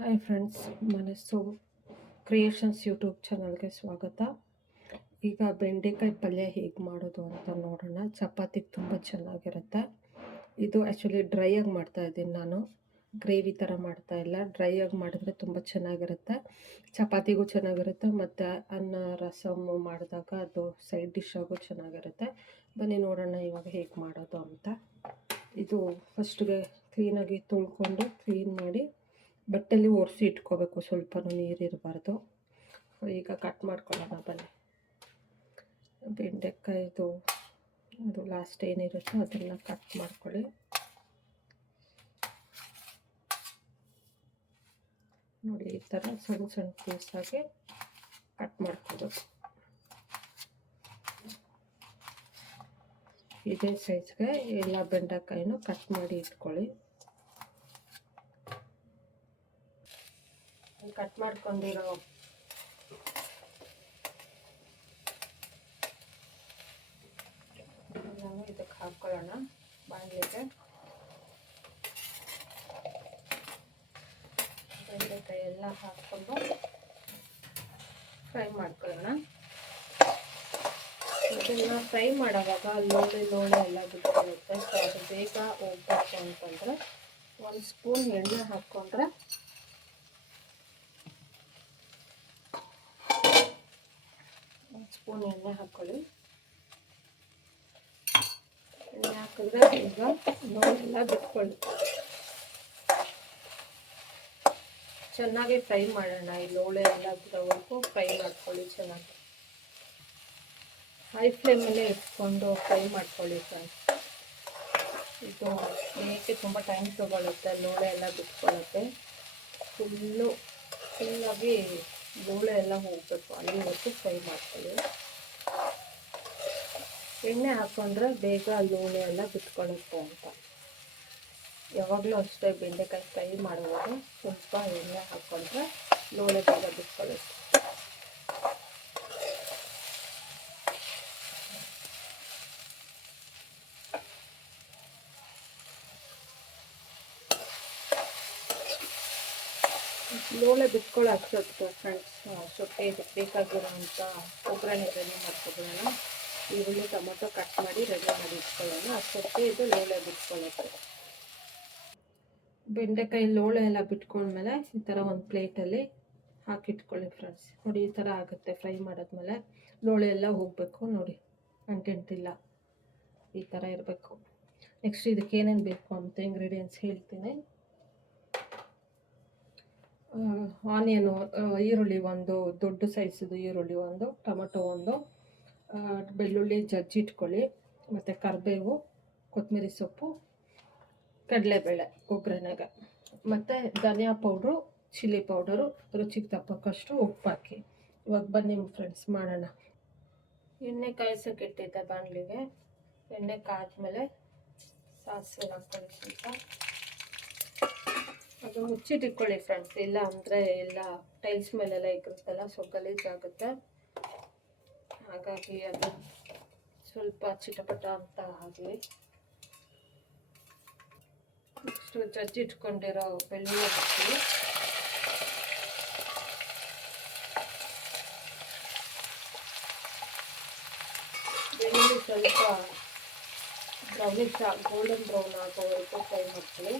Hi friends, ಮನಸ್ಸು creations YouTube ಚಾನಲ್ಗೆ ಸ್ವಾಗತ. ಈಗ ಬೆಂಡೆಕಾಯಿ ಪಲ್ಯ ಹೇಗೆ ಮಾಡೋದು ಅಂತ ನೋಡೋಣ. ಚಪಾತಿಗೆ ತುಂಬ ಚೆನ್ನಾಗಿರುತ್ತೆ. ಇದು ಆ್ಯಕ್ಚುಲಿ ಡ್ರೈ ಆಗಿ ಮಾಡ್ತಾಯಿದ್ದೀನಿ ನಾನು, ಗ್ರೇವಿ ಥರ ಮಾಡ್ತಾಯಿಲ್ಲ. ಡ್ರೈ ಆಗಿ ಮಾಡಿದ್ರೆ ತುಂಬ ಚೆನ್ನಾಗಿರುತ್ತೆ, ಚಪಾತಿಗೂ ಚೆನ್ನಾಗಿರುತ್ತೆ, ಮತ್ತು ಅನ್ನ ರಸಮ್ಮು ಮಾಡಿದಾಗ ಅದು ಸೈಡ್ ಡಿಶ್ ಆಗು ಚೆನ್ನಾಗಿರುತ್ತೆ. ಬನ್ನಿ ನೋಡೋಣ ಇವಾಗ ಹೇಗೆ ಮಾಡೋದು ಅಂತ. ಇದು ಫಸ್ಟ್ಗೆ ಕ್ಲೀನಾಗಿ ತೊಳ್ಕೊಂಡು ಕ್ಲೀನ್ ಮಾಡಿ ಬಟ್ಟೆಲಿ ಒರೆಸಿ ಇಟ್ಕೋಬೇಕು, ಸ್ವಲ್ಪ ನೀರಿರಬಾರ್ದು. ಈಗ ಕಟ್ ಮಾಡ್ಕೊಳ್ಳೋಣ ಬನ್ನಿ. ಬೆಂಡೆಕಾಯಿದು ಅದು ಲಾಸ್ಟ್ ಏನಿರುತ್ತೋ ಅದನ್ನು ಕಟ್ ಮಾಡ್ಕೊಳ್ಳಿ. ನೋಡಿ, ಈ ಥರ ಸಣ್ಣ ಸಣ್ಣ ಪೀಸಾಗಿ ಕಟ್ ಮಾಡ್ಕೋಬೇಕು. ಇದೇ ಸೈಜ್ಗೆ ಎಲ್ಲ ಬೆಂಡೆಕಾಯಿನೂ ಕಟ್ ಮಾಡಿ ಇಟ್ಕೊಳ್ಳಿ. ಕಟ್ ಮಾಡ್ಕೊಂಡಿರೋ ನಾವು ಇದಕ್ಕೆ ಹಾಕ್ಕೊಳ್ಳೋಣ ಬಾಣಲಿಗೆ. ಬೆಂಡೆಕಾಯಿ ಎಲ್ಲ ಹಾಕ್ಕೊಂಡು ಫ್ರೈ ಮಾಡ್ಕೊಳ್ಳೋಣ. ಇದನ್ನು ಫ್ರೈ ಮಾಡೋವಾಗ ಲೋಳೆ ಎಲ್ಲ ಬಿಟ್ಕೊಳ್ಳುತ್ತೆ. ಸೊ ಅದು ಬೇಗ ಹೋಗ್ಬೇಕು ಅಂತಂದರೆ 1 ಸ್ಪೂನ್ ಎಣ್ಣೆ ಹಾಕ್ಕೊಂಡ್ರೆ ಸ್ಪೂನ್ ಎಣ್ಣೆ ಹಾಕ್ಕೊಳ್ಳಿ. ಎಣ್ಣೆ ಹಾಕಿದ್ರೆ ಈಗ ಲೋಳೆಲ್ಲ ಬಿಟ್ಕೊಳ್ಳಿ. ಚೆನ್ನಾಗಿ ಫ್ರೈ ಮಾಡೋಣ. ಈ ಲೋಳೆ ಎಲ್ಲ ಬಿಡೋವರೆಗೂ ಫ್ರೈ ಮಾಡ್ಕೊಳ್ಳಿ ಚೆನ್ನಾಗಿ. ಹೈ ಫ್ಲೇಮಲ್ಲೇ ಇಟ್ಕೊಂಡು ಫ್ರೈ ಮಾಡ್ಕೊಳ್ಳಿ ಫ್ರೆಂಡ್ಸ್. ಇದು ಬೇಕೆ ತುಂಬ ಟೈಮ್ ತೊಗೊಳುತ್ತೆ, ಲೋಳೆ ಎಲ್ಲ ಬಿಟ್ಕೊಳ್ಳುತ್ತೆ. ಫುಲ್ಲಾಗಿ ಲೋಳೆ ಎಲ್ಲ ಹೋಗಬೇಕು, ಅಲ್ಲಿವರೆಗೂ ಫ್ರೈ ಮಾಡ್ಕೊಳ್ಳಿ. ಎಣ್ಣೆ ಹಾಕ್ಕೊಂಡ್ರೆ ಬೇಗ ಲೋಳೆ ಎಲ್ಲ ಬಿಟ್ಕೊಳ್ಳುತ್ತೆ ಅಂತ. ಯಾವಾಗಲೂ ಅಷ್ಟೇ, ಬೆಂಡೆಕಾಯಿ ಫ್ರೈ ಮಾಡುವಾಗ ಸ್ವಲ್ಪ ಎಣ್ಣೆ ಹಾಕ್ಕೊಂಡ್ರೆ ಲೋಳೆ ಬೇಗ ಬಿಟ್ಕೊಳ್ಳುತ್ತೆ. ಲೋಳೆ ಬಿಟ್ಕೊಳ್ಳೋ ಅಷ್ಟೊತ್ತು ಫ್ರೆಂಡ್ಸ್, ಸೊಪ್ಪೆ ಇದಕ್ಕೆ ಬೇಕಾಗಿರೋಂಥ ಒಗ್ಗರಣೆ ರೆಡಿ ಮಾಡ್ಕೊಬಿಡೋಣ. ಈರುಳ್ಳಿ ಟೊಮೊಟೊ ಕಟ್ ಮಾಡಿ ರೆಡಿ ಮಾಡಿ ಇಟ್ಕೊಳ್ಳೋಣ. ಅಷ್ಟೊತ್ತಿಗೆ ಇದು ಲೋಳೆ ಬಿಟ್ಕೊಳ್ಳುತ್ತೆ. ಬೆಂಡೆಕಾಯಿ ಲೋಳೆ ಎಲ್ಲ ಬಿಟ್ಕೊಂಡ್ಮೇಲೆ ಈ ಥರ ಒಂದು ಪ್ಲೇಟಲ್ಲಿ ಹಾಕಿಟ್ಕೊಳ್ಳಿ ಫ್ರೆಂಡ್ಸ್. ನೋಡಿ, ಈ ಥರ ಆಗುತ್ತೆ. ಫ್ರೈ ಮಾಡಿದ್ಮೇಲೆ ಲೋಳೆ ಎಲ್ಲ ಹೋಗಬೇಕು. ನೋಡಿ, ಕಂಟೆಂಟಿಲ್ಲ, ಈ ಥರ ಇರಬೇಕು. ನೆಕ್ಸ್ಟ್ ಇದಕ್ಕೆ ಏನೇನು ಬೇಕು ಅಂತ ಇಂಗ್ರೀಡಿಯೆಂಟ್ಸ್ ಹೇಳ್ತೀನಿ. ಆನಿಯನು, ಈರುಳ್ಳಿ ಒಂದು ದೊಡ್ಡ ಸೈಜದು ಈರುಳ್ಳಿ ಒಂದು, ಟೊಮೊಟೊ ಒಂದು, ಬೆಳ್ಳುಳ್ಳಿ ಜಜ್ಜಿಟ್ಕೊಳ್ಳಿ, ಮತ್ತು ಕರಿಬೇವು, ಕೊತ್ತಂಬರಿ ಸೊಪ್ಪು, ಕಡಲೆಬೇಳೆ ಒಗ್ಗರಣೆಗೆ, ಮತ್ತು ಧನಿಯಾ ಪೌಡ್ರು, ಚಿಲ್ಲಿ ಪೌಡರು, ರುಚಿಗೆ ತಕ್ಕಷ್ಟು ಉಪ್ಪು ಹಾಕಿ. ಇವಾಗ ಬನ್ನಿ ಫ್ರೆಂಡ್ಸ್ ಮಾಡೋಣ. ಎಣ್ಣೆ ಕಾಯಿಸೋಕೆ ಇಟ್ಟಿದ್ದೆ ಬಾಣಲಿಗೆ. ಎಣ್ಣೆ ಕಾದ್ಮೇಲೆ ಸಾಸಿವೆ ಹಾಕ್ಕೊಳ್ಳಿ ಸ್ವಲ್ಪ. ಅದು ಮುಚ್ಚಿಟ್ಟಿಟ್ಕೊಳ್ಳಿ ಫ್ರೆಂಡ್ಸ್, ಇಲ್ಲ ಅಂದರೆ ಎಲ್ಲ ಟೈಲ್ಸ್ ಮೇಲೆಲ್ಲ ಇಕ್ಕಿರುತ್ತಲ್ಲ, ಸೊ ಗಲೀಜಾಗುತ್ತೆ. ಹಾಗಾಗಿ ಅದು ಸ್ವಲ್ಪ ಚಿಟಪಟ ಅಂತ ಆಗಲಿ. ನೆಕ್ಸ್ಟು ಜಜ್ಜಿಟ್ಕೊಂಡಿರೋ ಬೆಳ್ಳುಳ್ಳಿ ಹಾಕ್ತೀವಿ. ಬೆಳ್ಳುಳ್ಳಿ ಸ್ವಲ್ಪ ಬ್ರೌನಿಶ್ ಗೋಲ್ಡನ್ ಬ್ರೌನ್ ಆಗೋವರೆಗೂ ಫ್ರೈ ಮಾಡ್ಕೊಳ್ಳಿ.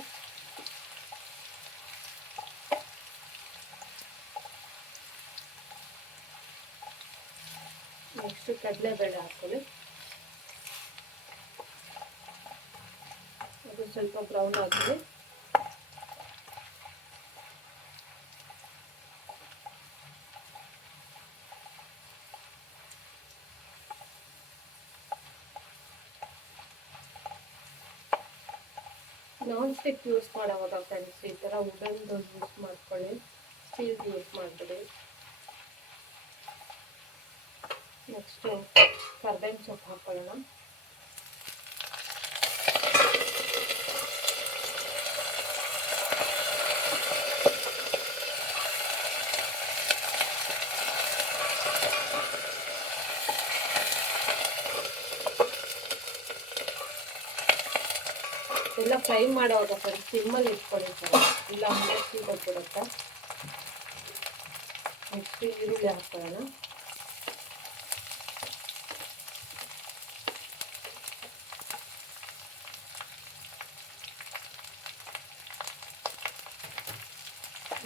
ನೆಕ್ಸ್ಟ್ ಕಡಲೆಬೇಳೆ ಹಾಕ್ಕೊಳ್ಳಿ. ಅದು ಸ್ವಲ್ಪ ಬ್ರೌನ್ ಆಗಿದೆ. ನಾನ್ ಸ್ಟಿಕ್ ಯೂಸ್ ಮಾಡೋವಾಗ ಫ್ರೆಂಡ್ಸ್ ಈ ಥರ ವುಡನ್ದು ಯೂಸ್ ಮಾಡ್ಕೊಳ್ಳಿ, ಸ್ಟೀಲ್ ಯೂಸ್ ಮಾಡಿಬಿಡಿ. ನೆಕ್ಸ್ಟು ಕರ್ಬೇವಿನ ಸೊಪ್ಪು ಹಾಕ್ಕೊಳ್ಳೋಣ. ಎಲ್ಲ ಫ್ರೈ ಮಾಡೋವಾಗ ಫ್ರೆಂಡ್ಸ್ ಸಿಮ್ಮಲ್ಲಿ ಇಟ್ಕೊಳ್ಳಿ ಸರ್, ಇಲ್ಲ ಅಂದರೆ ಸೀದೋಗ್ಬಿಡುತ್ತೆ. ನೆಕ್ಸ್ಟ್ ಈರುಳ್ಳಿ ಹಾಕೊಳ್ಳೋಣ.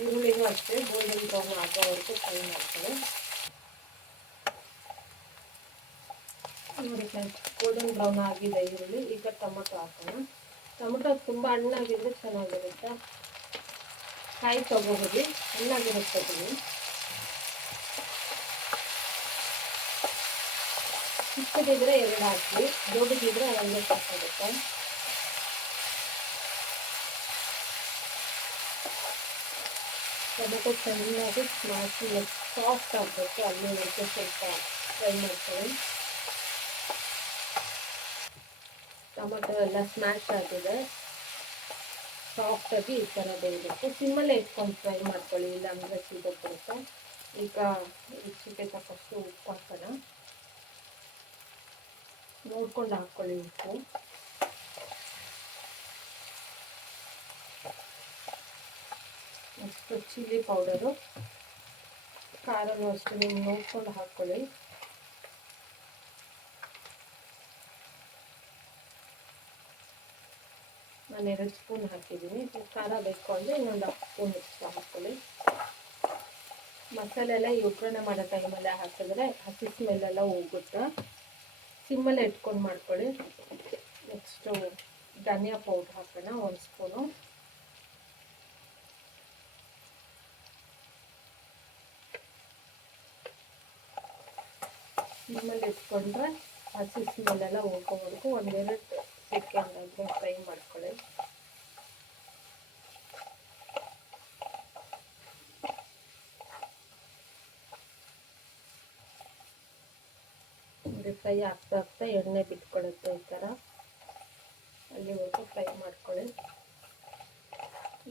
ಈರುಳ್ಳಿನೂ ಅಷ್ಟೇ ಗೋಲ್ಡನ್ ಬ್ರೌನ್ ಆಗೋವರೆಗೂ ಫ್ರೈ ಮಾಡ್ಕೊಳ್ಳಿ. ನೋಡಿ ಫ್ರೆಂಡ್ಸ್, ಗೋಲ್ಡನ್ ಬ್ರೌನ್ ಆಗಿದೆ ಈರುಳ್ಳಿ. ಈಗ ಟೊಮೊಟೊ ಹಾಕೋಣ. ಟೊಮೊಟೊ ತುಂಬ ಹಣ್ಣಾಗಿದ್ರೆ ಚೆನ್ನಾಗಿರುತ್ತೆ. ಕಾಯಿ ತೊಗೋಬೋದು, ಹಣ್ಣಾಗಿರುತ್ತೆ ಅದು. ಚಿಕ್ಕದಿದ್ರೆ 2 ಹಾಕಿ, ದೊಡ್ಡದಿದ್ರೆ ಒಂದೇ ಸಾಕಾಗುತ್ತೆ. ಟೊಮೊಟೊ ಚೆನ್ನಾಗಿ ಸ್ಮ್ಯಾಶ್ ಸಾಫ್ಟ್ ಆಗಬೇಕು, ಅಲ್ಲಿವರೆಗೂ ಸ್ವಲ್ಪ ಫ್ರೈ ಮಾಡ್ಕೊಳ್ಳಿ. ಟೊಮೊಟೊ ಎಲ್ಲ ಸ್ಮ್ಯಾಶ್ ಆಗಿದೆ, ಸಾಫ್ಟಾಗಿ ಈ ಥರ ಬೇಯಬೇಕು. ಸಿಮ್ಮಲ್ಲೇ ಇಟ್ಕೊಂಡು ಫ್ರೈ ಮಾಡ್ಕೊಳ್ಳಿ, ಇಲ್ಲಾಂದರೆ ಸೀದೋಗ್ಬಿಡುತ್ತೆ. ಈಗ ರುಚಿಗೆ ತಕ್ಕಷ್ಟು ಉಪ್ಪು ಹಾಕೋಣ. ನೋಡ್ಕೊಂಡು ಹಾಕ್ಕೊಳ್ಳಿ ಉಪ್ಪು. ನೆಕ್ಸ್ಟ್ ಚಿಲ್ಲಿ ಪೌಡರು, ಖಾರನೂ ಅಷ್ಟೇ ನೀವು ನೋಡ್ಕೊಂಡು ಹಾಕ್ಕೊಳ್ಳಿ. ನಾನು 2 ಸ್ಪೂನ್ ಹಾಕಿದ್ದೀನಿ. ಖಾರ ಬೇಕು ಅಂದರೆ ಇನ್ನೊಂದು 10 ಸ್ಪೂನ್ ಎಕ್ಸ್ಟ್ರಾ ಹಾಕ್ಕೊಳ್ಳಿ. ಮಸಾಲೆ ಎಲ್ಲ ಈ ಒಗ್ಗರಣೆ ಮಾಡೋ ಟೈಮಲ್ಲೇ ಹಾಕಿದ್ರೆ ಹಸಿ ಸ್ಮೆಲ್ಲೆಲ್ಲ ಹೋಗುತ್ತೆ. ಸಿಮ್ಮಲ್ಲೇ ಇಟ್ಕೊಂಡು ಮಾಡ್ಕೊಳ್ಳಿ. ನೆಕ್ಸ್ಟು ಧನಿಯಾ ಪೌಡ್ರ್ ಹಾಕೋಣ, 1 ಸ್ಪೂನು. ಸಿಮ್ಮಲ್ಲಿ ಇಟ್ಕೊಂಡ್ರೆ ಹಸಿ ಸ್ಮೆಲ್ಲೆಲ್ಲ ಹೋಗೋವರೆಗೂ 1-2 ಸೆಕೆಂಡ್ ಆದರೆ ಫ್ರೈ ಮಾಡ್ಕೊಳ್ಳಿ. ಫ್ರೈ ಆಗ್ತಾ ಆಗ್ತಾ ಎಣ್ಣೆ ಬಿಟ್ಕೊಳ್ಳುತ್ತೆ ಈ ಥರ, ಅಲ್ಲಿವರೆಗೂ ಫ್ರೈ ಮಾಡ್ಕೊಳ್ಳಿ.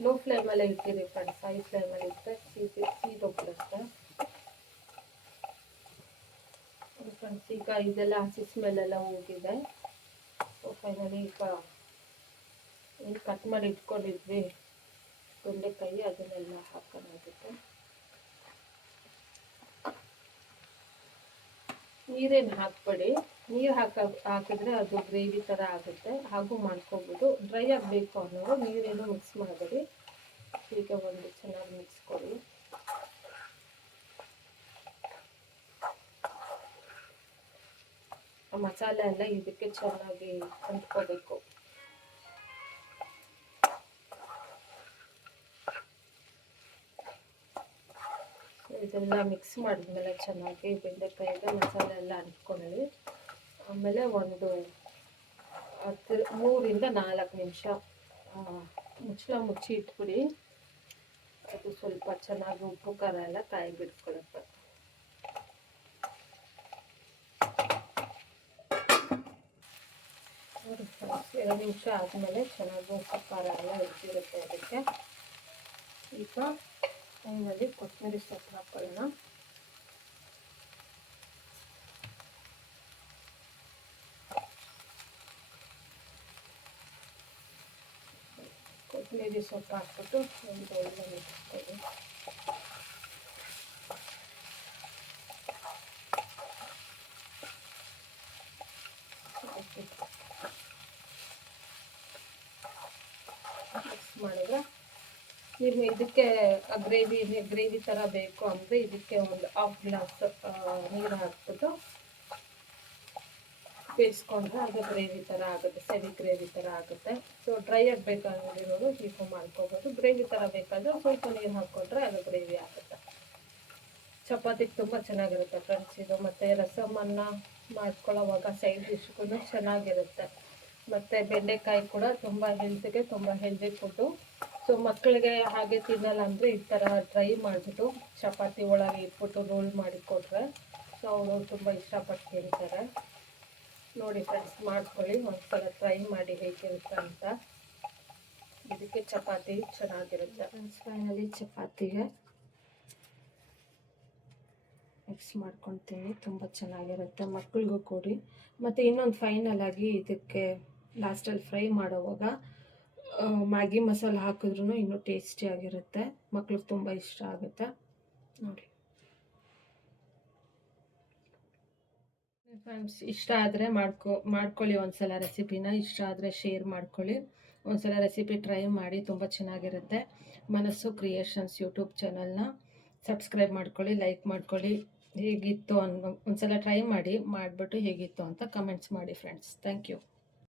ಲೋ ಫ್ಲೇಮಲ್ಲೇ ಇಟ್ಟಿರಿ ಫ್ರೆಂಡ್ಸ್, ಹೈ ಫ್ಲೇಮಲ್ಲಿ ಇಟ್ಟರೆ ಸೀದೋಗ್ಬಿಡುತ್ತೆ. ಫ್ರೆಂಡ್ಸ್, ಈಗ ಇದೆಲ್ಲ ಹಸಿ ಸ್ಮೆಲ್ಲೆಲ್ಲ ಹೋಗಿದೆ. ಸೊ ಫೈನಲಿ ಈಗ ಏನು ಕಟ್ ಮಾಡಿ ಇಟ್ಕೊಂಡಿದ್ವಿ ಬೆಂಡೆಕಾಯಿ, ಅದನ್ನೆಲ್ಲ ಹಾಕೋಣಾಗುತ್ತೆ. ನೀರೇನು ಹಾಕ್ಬೇಡಿ, ನೀರು ಹಾಕಿದ್ರೆ ಅದು ಗ್ರೇವಿ ಥರ ಆಗುತ್ತೆ, ಹಾಗೂ ಮಾಡ್ಕೋಬೋದು. ಡ್ರೈ ಆಗಬೇಕು ಅನ್ನೋರು ನೀರೇನು ಮಿಕ್ಸ್ ಮಾಡಬೇಡಿ. ಈಗ ಒಂದು ಚೆನ್ನಾಗಿ ಮಿಕ್ಸ್ ಕೊಡಿ. ಮಸಾಲೆ ಎಲ್ಲ ಇದಕ್ಕೆ ಚೆನ್ನಾಗಿ ಅಂಟ್ಕೋಬೇಕು. ಇದೆಲ್ಲ ಮಿಕ್ಸ್ ಮಾಡಿದ್ಮೇಲೆ ಚೆನ್ನಾಗಿ ಬೆಂಡೆಕಾಯಿಗೆ ಮಸಾಲೆ ಎಲ್ಲ ಅಂಟ್ಕೊಳ್ಳಿ. ಆಮೇಲೆ ಒಂದು 3-4 ನಿಮಿಷ ಮುಚ್ಚಳ ಮುಚ್ಚಿ ಇಟ್ಬಿಡಿ. ಅದು ಸ್ವಲ್ಪ ಚೆನ್ನಾಗಿ ಉಪ್ಪು ಖಾರ ಎಲ್ಲ ಕಾಯಿ ಬಿಟ್ಕೊಳ್ಳುತ್ತೆ. ನೋಡಿ ಫ್ರೆಂಡ್ಸ್, 2 ನಿಮಿಷ ಆದಮೇಲೆ ಚೆನ್ನಾಗಿ ಉಪ್ಪು ಖಾರ ಎಲ್ಲ ಇಟ್ಟಿರುತ್ತೆ ಅದಕ್ಕೆ. ಈಗ ಟೈಮಲ್ಲಿ ಕೊತ್ತಂಬರಿ ಸೊಪ್ಪು ಹಾಕೊಳ್ಳೋಣ. ಕೊತ್ತಂಬರಿ ಸೊಪ್ಪು ಹಾಕ್ಬಿಟ್ಟು ಒಂದು ಒಳ್ಳೆ ಮಿಕ್ಸ್ ಕೊಡಿ. ಮಿಕ್ಸ್ ಮಾಡಿದ್ರೆ ನೀವು ಇದಕ್ಕೆ ಗ್ರೇವಿ ಥರ ಬೇಕು ಅಂದರೆ ಇದಕ್ಕೆ ಒಂದು 1/2 ಗ್ಲಾಸ್ ನೀರು ಹಾಕ್ಬಿಟ್ಟು ಬೇಯಿಸ್ಕೊಂಡ್ರೆ ಅದು ಗ್ರೇವಿ ಥರ ಆಗುತ್ತೆ, ಸರಿ ಗ್ರೇವಿ ಥರ ಆಗುತ್ತೆ. ಸೊ ಡ್ರೈ ಆಗಬೇಕಾಗಿರೋದು ಹೀಗೆ ಮಾಡ್ಕೋಬೋದು. ಗ್ರೇವಿ ಥರ ಬೇಕಾದರೆ ಸ್ವಲ್ಪ ನೀರು ಹಾಕ್ಕೊಂಡ್ರೆ ಅದು ಗ್ರೇವಿ ಆಗುತ್ತೆ. ಚಪಾತಿಗೆ ತುಂಬ ಚೆನ್ನಾಗಿರುತ್ತೆ ಫ್ರೆಂಡ್ಸ್ ಇದು. ಮತ್ತು ರಸಮನ್ನ ಮಾಡ್ಕೊಳ್ಳೋವಾಗ ಸೈಡ್ ಡಿಶ್ಗೂ ಚೆನ್ನಾಗಿರುತ್ತೆ. ಮತ್ತು ಬೆಂಡೆಕಾಯಿ ಕೂಡ ತುಂಬ ಹೆಲ್ತಿಗೆ ತುಂಬ ಹೆಲ್ದಿ ಫುಡ್ಡು. ಸೊ ಮಕ್ಕಳಿಗೆ ಹಾಗೆ ತಿನ್ನಲ್ಲ ಅಂದರೆ ಈ ಥರ ಟ್ರೈ ಮಾಡಿಬಿಟ್ಟು ಚಪಾತಿ ಒಳಗೆ ಇಟ್ಬಿಟ್ಟು ರೋಲ್ ಮಾಡಿ ಕೊಟ್ಟರೆ ಸೊ ಅವರು ತುಂಬ ಇಷ್ಟಪಟ್ಟು ತಿಂತಾರೆ. ನೋಡಿ ಫ್ರೆಂಡ್ಸ್, ಮಾಡ್ಕೊಳ್ಳಿ, ಒಂದ್ಸಲ ಟ್ರೈ ಮಾಡಿ ಹೇಗಿರುತ್ತೆ ಅಂತ. ಇದಕ್ಕೆ ಚಪಾತಿ ಚೆನ್ನಾಗಿರುತ್ತೆ ಫ್ರೆಂಡ್ಸ್. ಫೈನಲಿ ಚಪಾತಿಗೆ ಮಿಕ್ಸ್ ಮಾಡ್ಕೊತೀನಿ, ತುಂಬ ಚೆನ್ನಾಗಿರುತ್ತೆ. ಮಕ್ಕಳಿಗೂ ಕೊಡಿ. ಮತ್ತು ಇನ್ನೊಂದು ಫೈನಲ್ ಆಗಿ ಇದಕ್ಕೆ ಲಾಸ್ಟಲ್ಲಿ ಫ್ರೈ ಮಾಡೋವಾಗ ಮ್ಯಾಗಿ ಮಸಾಲ ಹಾಕಿದ್ರೂ ಇನ್ನೂ ಟೇಸ್ಟಿಯಾಗಿರುತ್ತೆ. ಮಕ್ಳಿಗೆ ತುಂಬ ಇಷ್ಟ ಆಗುತ್ತೆ ನೋಡಿ. ಫ್ರೆಂಡ್ಸ್, ಇಷ್ಟ ಆದರೆ ಮಾಡ್ಕೊಳ್ಳಿ ಒಂದ್ಸಲ ರೆಸಿಪಿನ. ಇಷ್ಟ ಆದರೆ ಶೇರ್ ಮಾಡ್ಕೊಳ್ಳಿ. ಒಂದ್ಸಲ ರೆಸಿಪಿ ಟ್ರೈ ಮಾಡಿ, ತುಂಬ ಚೆನ್ನಾಗಿರುತ್ತೆ. ಮನಸ್ಸು ಕ್ರಿಯೇಷನ್ಸ್ ಯೂಟ್ಯೂಬ್ ಚಾನಲ್ನ ಸಬ್ಸ್ಕ್ರೈಬ್ ಮಾಡ್ಕೊಳ್ಳಿ, ಲೈಕ್ ಮಾಡ್ಕೊಳ್ಳಿ. ಹೇಗಿತ್ತು ಒಂದ್ಸಲ ಟ್ರೈ ಮಾಡಿ, ಮಾಡಿಬಿಟ್ಟು ಹೇಗಿತ್ತು ಅಂತ ಕಮೆಂಟ್ಸ್ ಮಾಡಿ ಫ್ರೆಂಡ್ಸ್. Thank you.